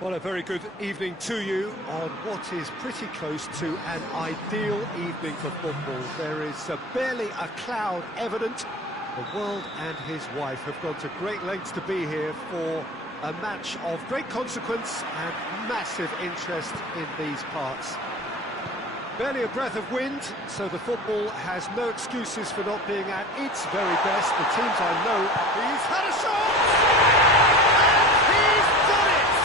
Well, a very good evening to you on what is pretty close to an ideal evening for football. There is barely a cloud evident. The world and his wife have gone to great lengths to be here for a match of great consequence and massive interest in these parts. Barely a breath of wind, so the football has no excuses for not being at its very best. The teams I know, he's had a shot! And he's done it!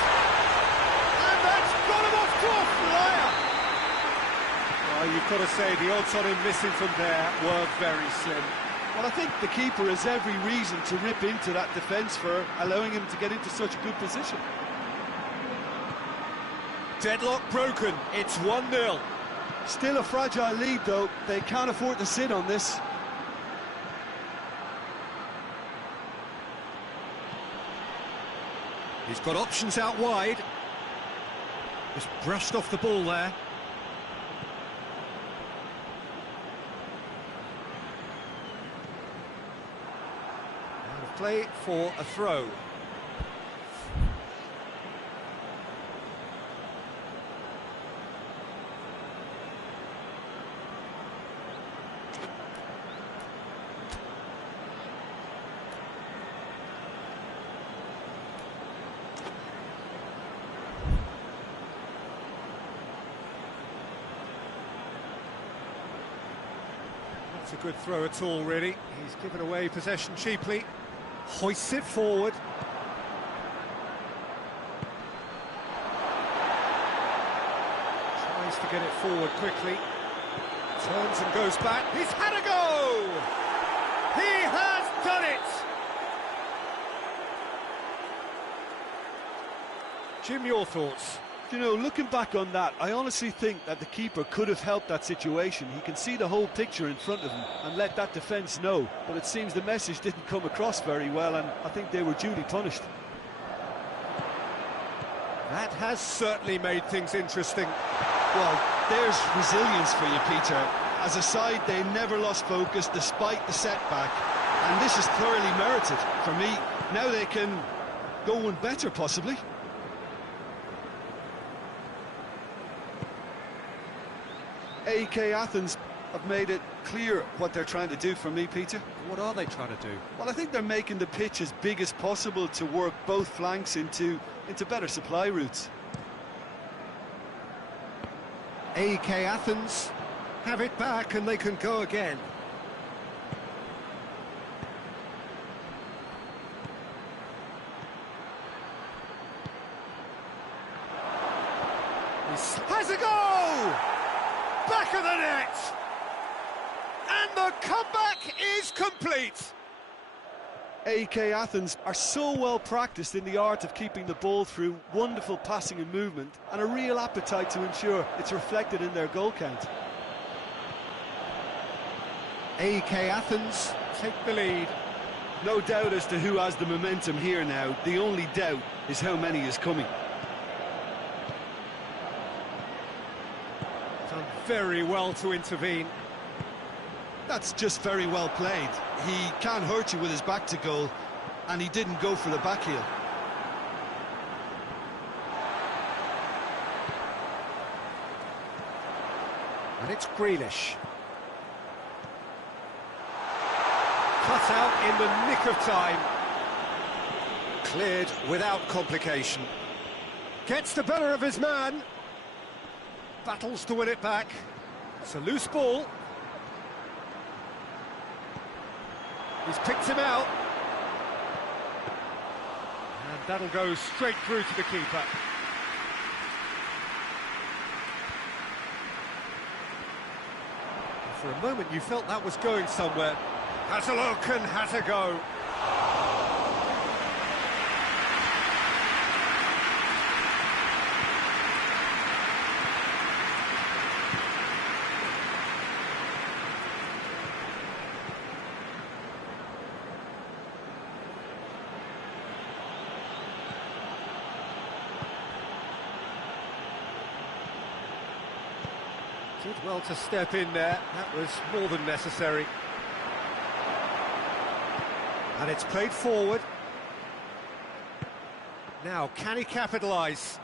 And that's got him off to a flyer! Well, you've got to say, the odds on him missing from there were very slim. Well, I think the keeper has every reason to rip into that defence for allowing him to get into such a good position. Deadlock broken, it's 1-0. Still a fragile lead, though. They can't afford to sit on this. He's got options out wide. Just brushed off the ball there. Out of play for a throw. A good throw at all, really. He's given away possession cheaply. Hoists it forward. Tries to get it forward quickly. Turns and goes back. He's had a go! He has done it! Jim, your thoughts? You know, looking back on that, I honestly think that the keeper could have helped that situation. He can see the whole picture in front of him and let that defence know. But it seems the message didn't come across very well, and I think they were duly punished. That has certainly made things interesting. Well, there's resilience for you, Peter. As a side, they never lost focus despite the setback. And this is thoroughly merited. For me, now they can go one better, possibly. AK Athens have made it clear what they're trying to do for me, Peter. What are they trying to do? Well, I think they're making the pitch as big as possible to work both flanks into better supply routes. AK Athens have it back and they can go again. He has a goal! Back of the net! And the comeback is complete! AK Athens are so well practiced in the art of keeping the ball through wonderful passing and movement, and a real appetite to ensure it's reflected in their goal count. AK Athens take the lead. No doubt as to who has the momentum here now. The only doubt is how many is coming. Done very well to intervene. That's just very well played. He can't hurt you with his back to goal, and he didn't go for the back heel. And it's Grealish. Cut out in the nick of time. Cleared without complication. Gets the better of his man. Battles to win it back. It's a loose ball. He's picked him out. And that'll go straight through to the keeper. For a moment you felt that was going somewhere. Has a look and has a go. Did well to step in there, that was more than necessary. And it's played forward. Now, can he capitalise?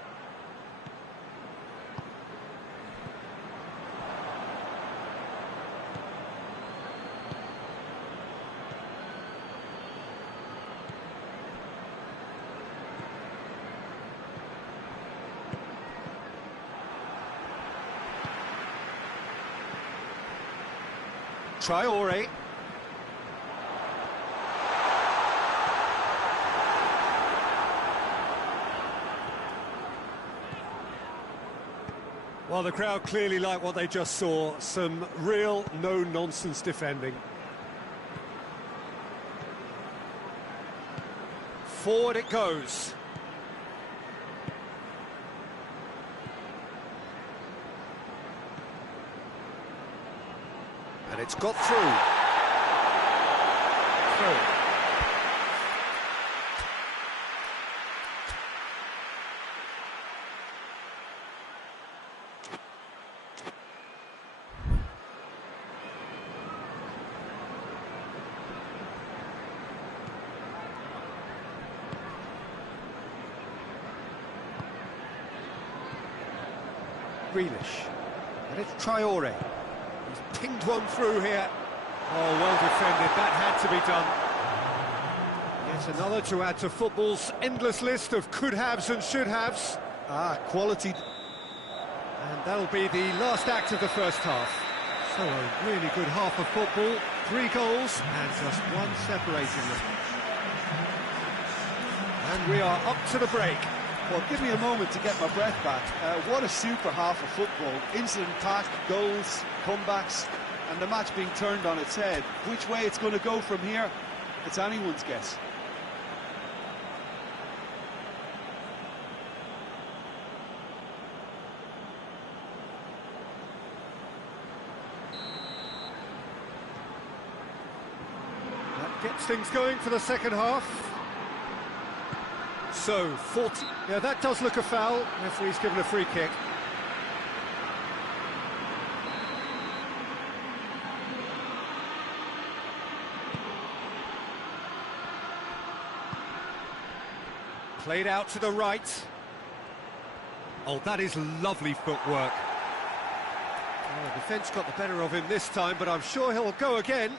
Traore. Well, the crowd clearly like what they just saw. Some real no-nonsense defending. Forward it goes. And it's got through. Grealish. And it's Traore. He's pinged one through here. Oh, well defended. That had to be done. Yet another to add to football's endless list of could-haves and should-haves. Quality. And that'll be the last act of the first half. So a really good half of football. 3 goals and just one separating them. And we are up to the break. Well, give me a moment to get my breath back. What a super half of football. Instant attack, goals, comebacks, and the match being turned on its head. Which way it's going to go from here, it's anyone's guess. That gets things going for the second half. So, 40... Yeah, that does look a foul. Referee's given a free kick. Played out to the right. Oh, that is lovely footwork. Oh, the defence got the better of him this time, but I'm sure he'll go again.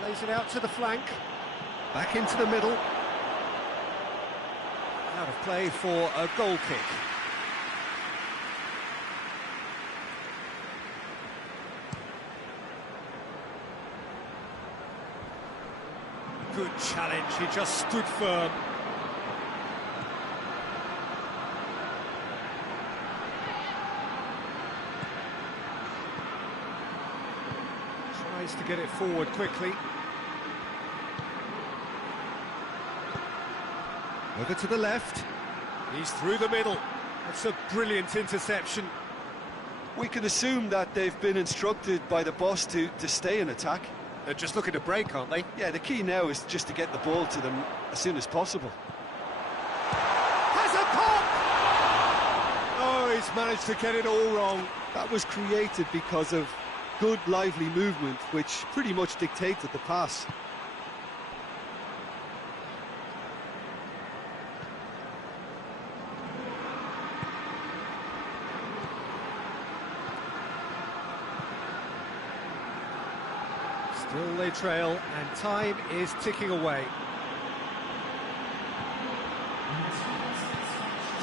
Plays it out to the flank, back into the middle. Out of play for a goal kick. Good challenge, he just stood firm. Tries to get it forward quickly. Over to the left. He's through the middle. That's a brilliant interception. We can assume that they've been instructed by the boss to stay in attack. They're just looking to break, aren't they? Yeah, the key now is just to get the ball to them as soon as possible. Has a pop! Oh, he's managed to get it all wrong. That was created because of good, lively movement, which pretty much dictated the pass. Still they trail, and time is ticking away.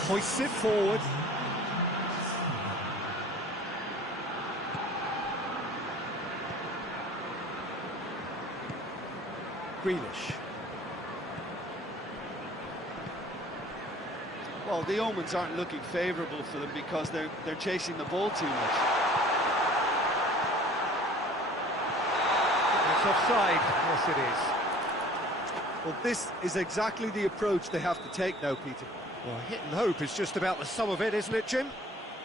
Hoists it forward. Grealish. Well, the omens aren't looking favourable for them because they're chasing the ball too much. Offside, yes it is. Well, this is exactly the approach they have to take now, Peter. Well, hit and hope is just about the sum of it, isn't it, Jim?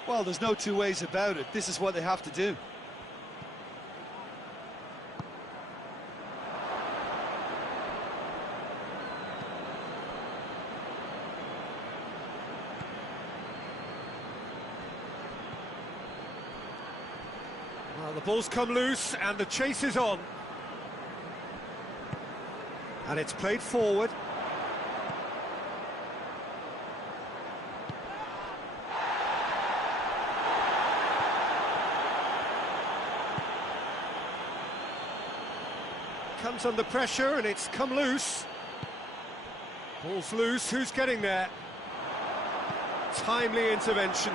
Well, there's no two ways about it. This is what they have to do. ball's come loose and the chase is on. And it's played forward. Comes under pressure and it's come loose. Ball's loose, who's getting there? Timely intervention.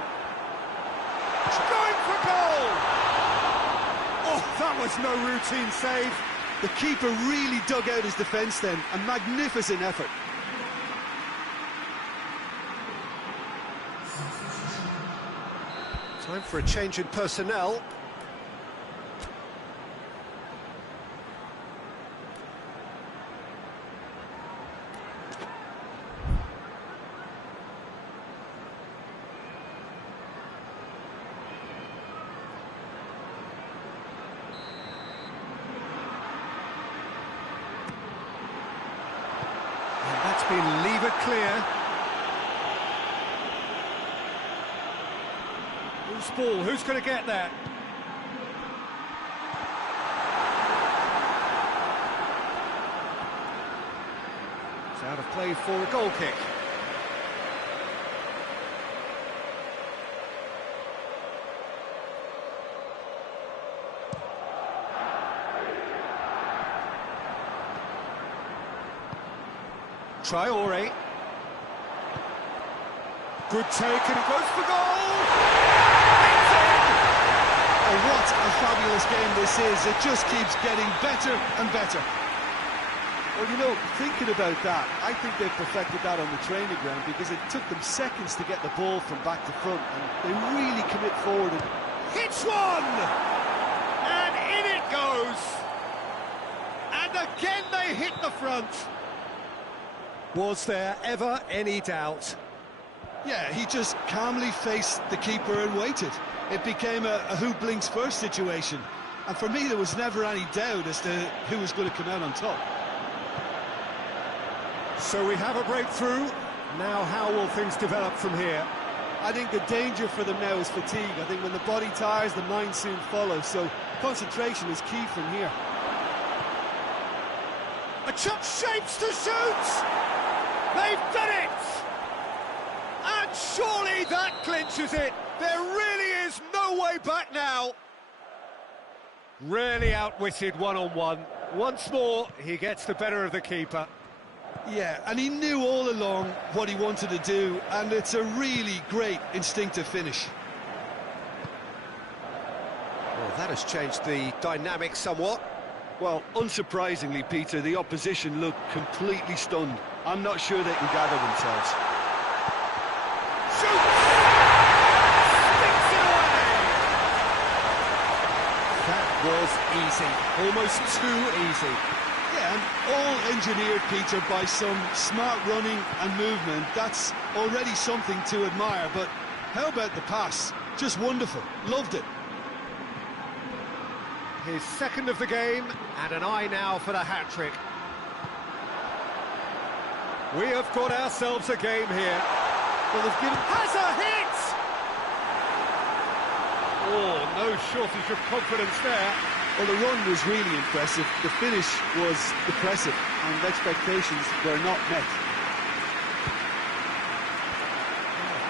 Going for goal! Oh, that was no routine save. The keeper really dug out his defence then, a magnificent effort. Time for a change in personnel. That's been levered clear. Who's ball? Who's going to get that? It's out of play for a goal kick. Traore. Good take and it goes for goal! It's in! Oh, what a fabulous game this is. It just keeps getting better and better. Well, you know, thinking about that, I think they've perfected that on the training ground because it took them seconds to get the ball from back to front and they really commit forward. And hits one! And in it goes! And again they hit the front. Was there ever any doubt? Yeah, he just calmly faced the keeper and waited. It became a who blinks first situation. And for me, there was never any doubt as to who was going to come out on top. So we have a breakthrough. Now how will things develop from here? I think the danger for them now is fatigue. I think when the body tires, the mind soon follows. So concentration is key from here. A chop shapes to shoot! They've done it! And surely that clinches it. There really is no way back now. Really outwitted one-on-one. Once more, he gets the better of the keeper. Yeah, and he knew all along what he wanted to do, and it's a really great instinctive finish. Well, that has changed the dynamic somewhat. Well, unsurprisingly, Peter, the opposition looked completely stunned. I'm not sure they can gather themselves. Shoots! Sticks it away! That was easy. Almost too easy. Yeah, and all engineered, Peter, by some smart running and movement. That's already something to admire, but how about the pass? Just wonderful. Loved it. His second of the game, and an eye now for the hat-trick. We have got ourselves a game here. Well, they've given... Has a hit! Oh, no shortage of confidence there. Well, the run was really impressive. The finish was impressive, and expectations were not met.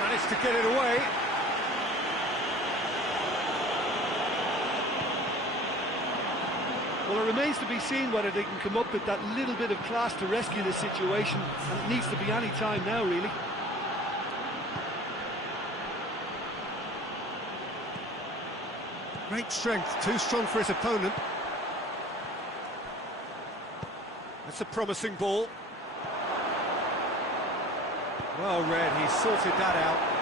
Managed to get it away. Well, it remains to be seen whether they can come up with that little bit of class to rescue this situation, and it needs to be any time now, really. Great strength, too strong for his opponent. That's a promising ball. Well read, he sorted that out.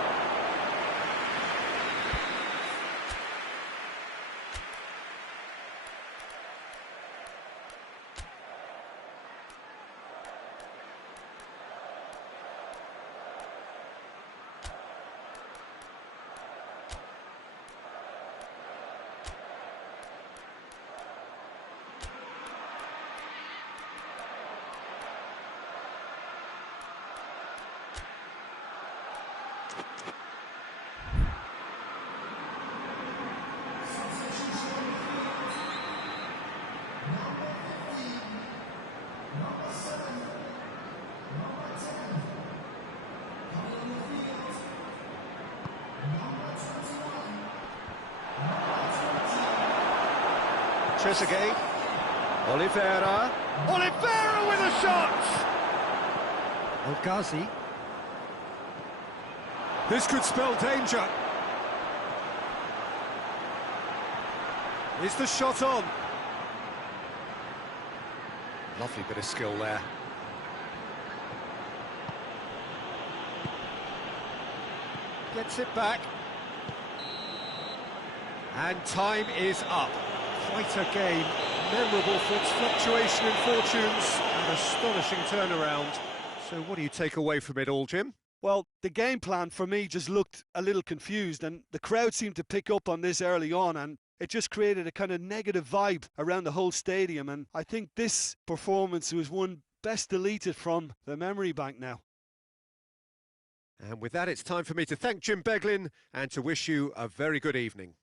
Trezeguet. Oliveira. Oliveira with a shot! El Ghazi. This could spell danger. Is the shot on? Lovely bit of skill there. Gets it back. And time is up. Quite a game. Memorable for its fluctuation in fortunes. An astonishing turnaround. So what do you take away from it all, Jim? Well, the game plan for me just looked a little confused, and the crowd seemed to pick up on this early on, and it just created a kind of negative vibe around the whole stadium. And I think this performance was one best deleted from the memory bank now. And with that, it's time for me to thank Jim Beglin and to wish you a very good evening.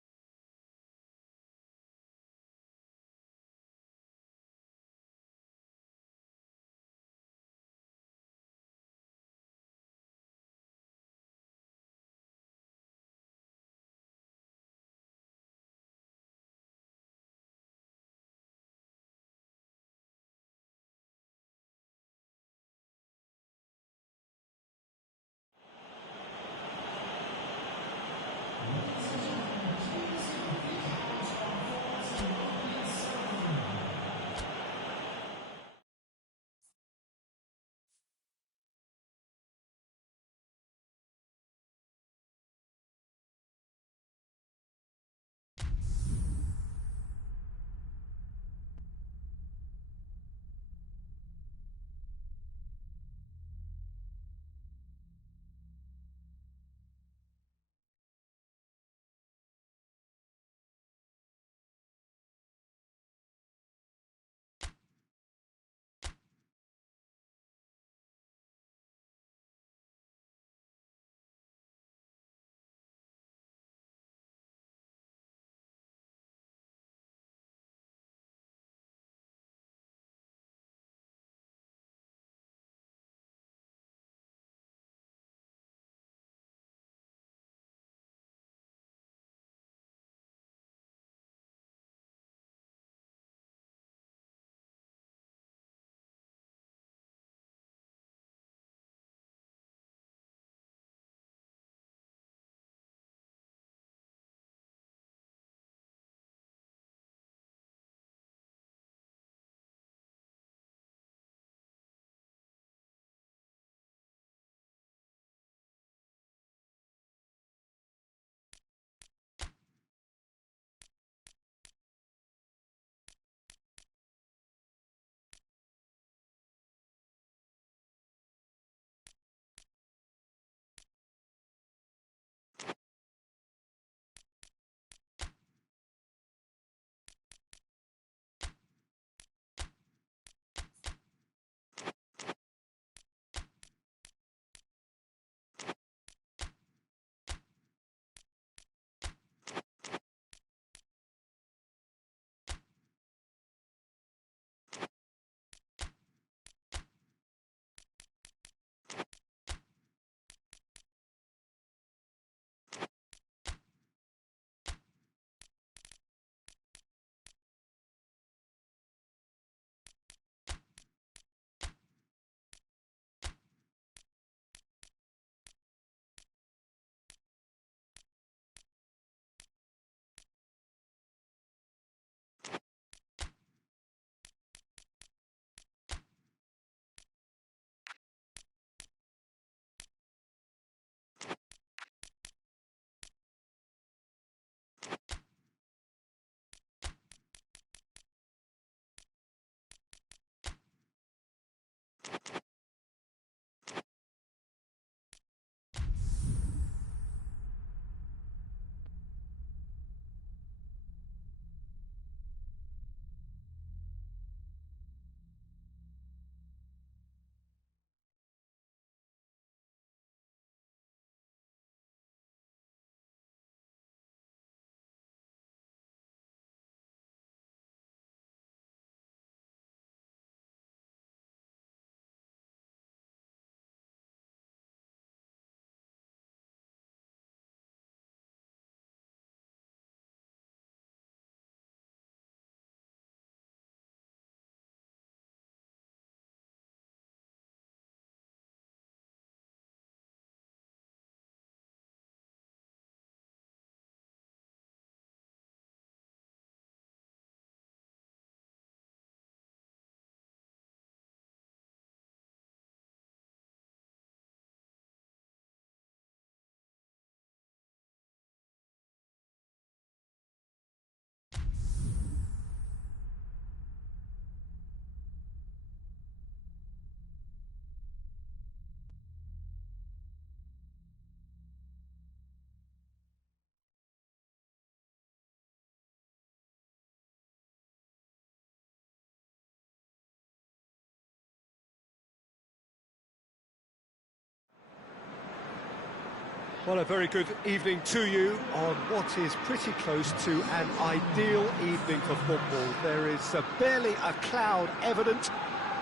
Well, a very good evening to you on what is pretty close to an ideal evening for football. There is barely a cloud evident.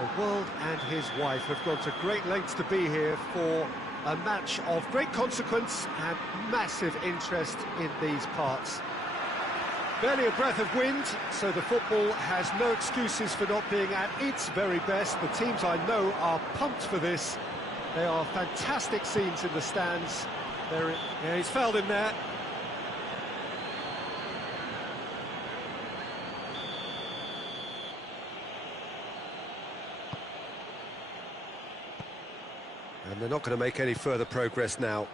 The world and his wife have gone to great lengths to be here for a match of great consequence and massive interest in these parts. Barely a breath of wind, so the football has no excuses for not being at its very best. The teams I know are pumped for this. They are fantastic scenes in the stands. Yeah, he's fouled him there. And they're not going to make any further progress now.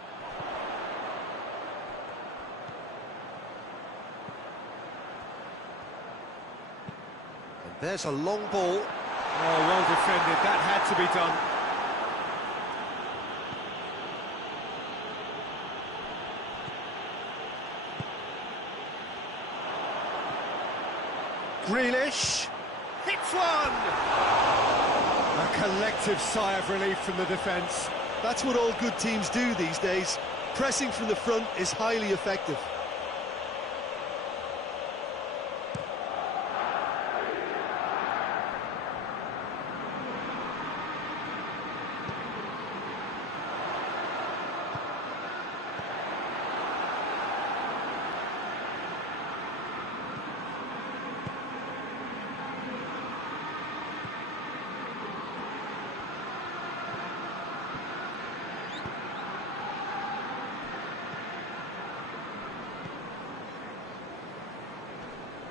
And there's a long ball. Oh, well defended. That had to be done. Grealish hits one! A collective sigh of relief from the defence. That's what all good teams do these days. Pressing from the front is highly effective.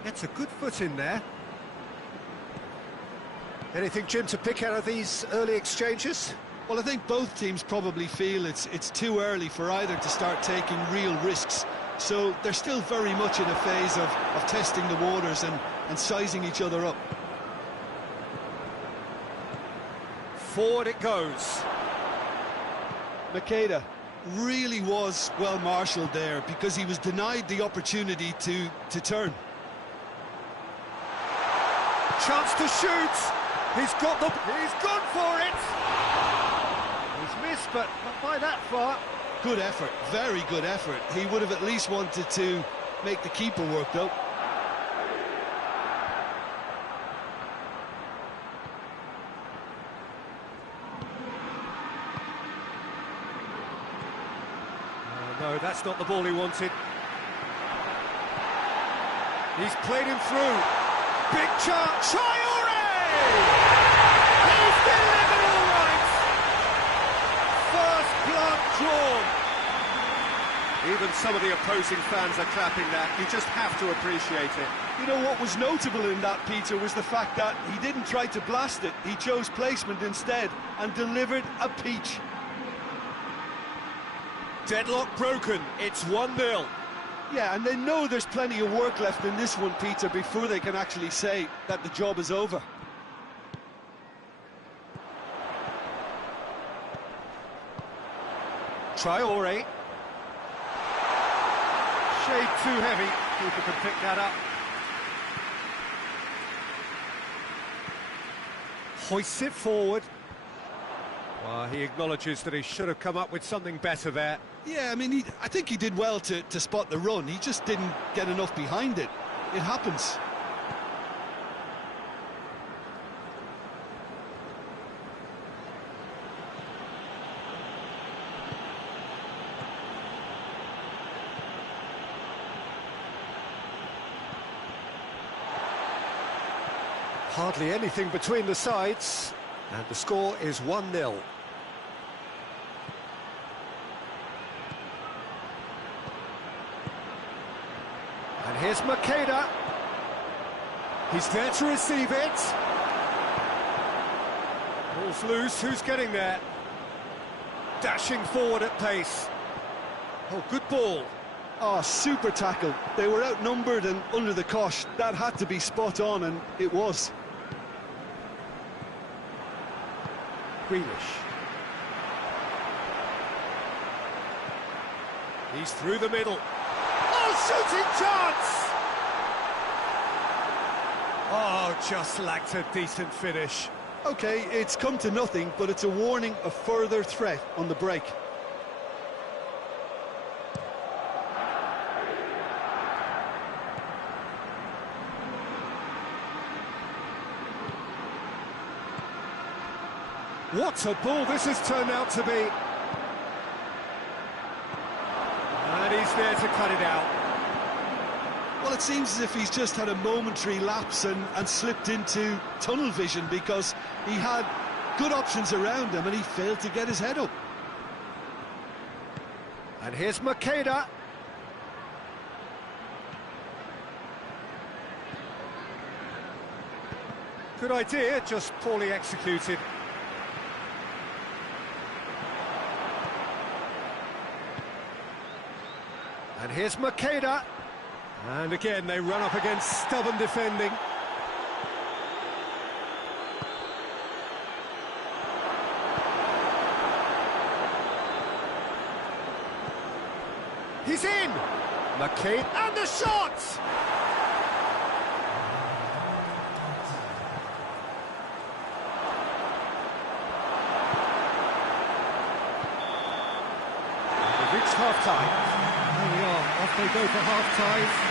Gets a good foot in there. Anything, Jim, to pick out of these early exchanges? Well, I think both teams probably feel it's too early for either to start taking real risks. So they're still very much in a phase of testing the waters and sizing each other up. Forward it goes. Makeda really was well marshalled there because he was denied the opportunity to turn. Chance to shoot. He's gone for it. He's missed, but not by that far. Good effort, very good effort. He would have at least wanted to make the keeper work, though. No, that's not the ball he wanted. He's played him through. Big chance, Traore! He's delivered all right! First blood drawn. Even some of the opposing fans are clapping that. You just have to appreciate it. You know what was notable in that, Peter, was the fact that he didn't try to blast it. He chose placement instead and delivered a peach. Deadlock broken. It's 1-0. Yeah, and they know there's plenty of work left in this one, Peter, before they can actually say that the job is over. Traore. Shade too heavy. Keeper can pick that up. Hoists it forward. Well, he acknowledges that he should have come up with something better there. Yeah, I mean, I think he did well to spot the run. He just didn't get enough behind it. It happens. Hardly anything between the sides, and the score is 1-0. And here's Makeda. He's there to receive it. Ball's loose, who's getting there? Dashing forward at pace. Oh, good ball. Oh, super tackle. They were outnumbered and under the cosh. That had to be spot on, and it was. Grealish. He's through the middle. Oh, shooting chance! Oh, just lacked a decent finish. OK, it's come to nothing, but it's a warning of further threat on the break. What a ball this has turned out to be. And he's there to cut it out. Well, it seems as if he's just had a momentary lapse and slipped into tunnel vision, because he had good options around him and he failed to get his head up. And here's Makeda. Good idea, just poorly executed. And here's Makeda. And again, they run up against stubborn defending. He's in! Makeda, and the shot! We've reached half-time. There we are, off they go for half-time.